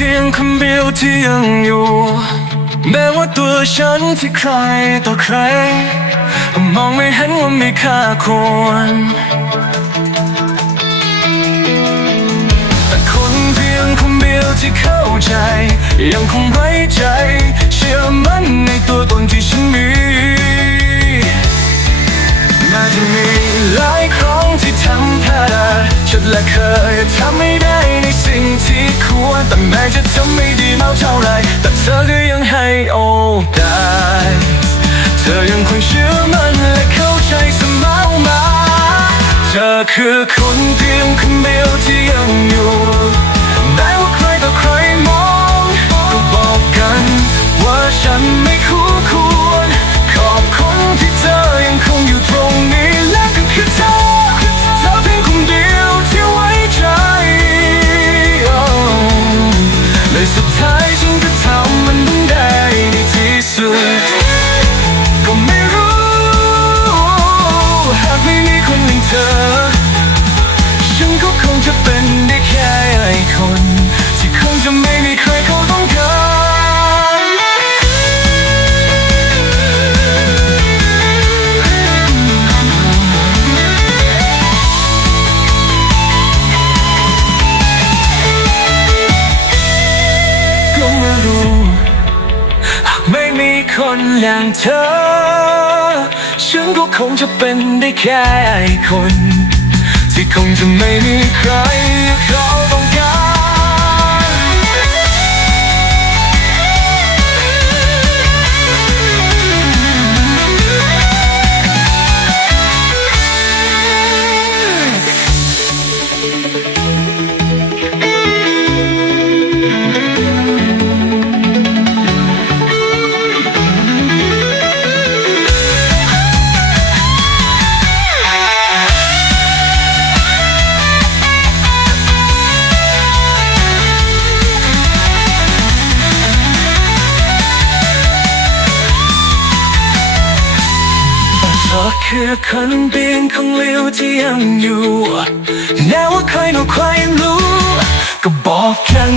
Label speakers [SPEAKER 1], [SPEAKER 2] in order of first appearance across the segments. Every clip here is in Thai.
[SPEAKER 1] คำเดียวที่ยังอยู่ แม้ว่าตัวฉันที่ใครต่อใคร มองไม่เห็นว่ามีค่าควรแต่คนเพียงคนเดียวที่เข้าใจ ยังคงไว้ใจ เชื่อมั่นในตัว และเคยทำไม่ได้ในสิ่งที่ควรแต่แม้จะทำไม่ดีมากเท่าไร แต่เธอก็ยังให้โอกาสเธอยังคงเชื่อมั่นและเข้าใจเสมอมา เธอคือคน งจะเป็นได้แค่ไอคน ที่คงจะไม่มีใครเขาต้องการก็ไม่รู้หากไม่มีคนอย่างเธอ ฉันก็คงจะเป็นได้แค่ไอคน ที่คงจะไม่มีใครเขา คือคนเบียงของเลี้ยวที่ยังอยู่แม้ว่าใครหนูใครรู้ ก็บอกฉัน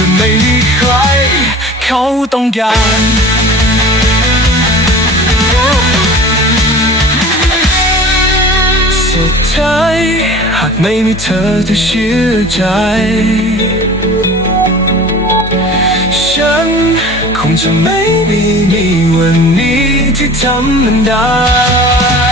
[SPEAKER 1] จะไม่มีใคร เขาต้องการสุดท้ายหากไม่มีเธอจะเชื่อใจ ฉันคงจะไม่มีมีวันนี้ที่ทำมันได้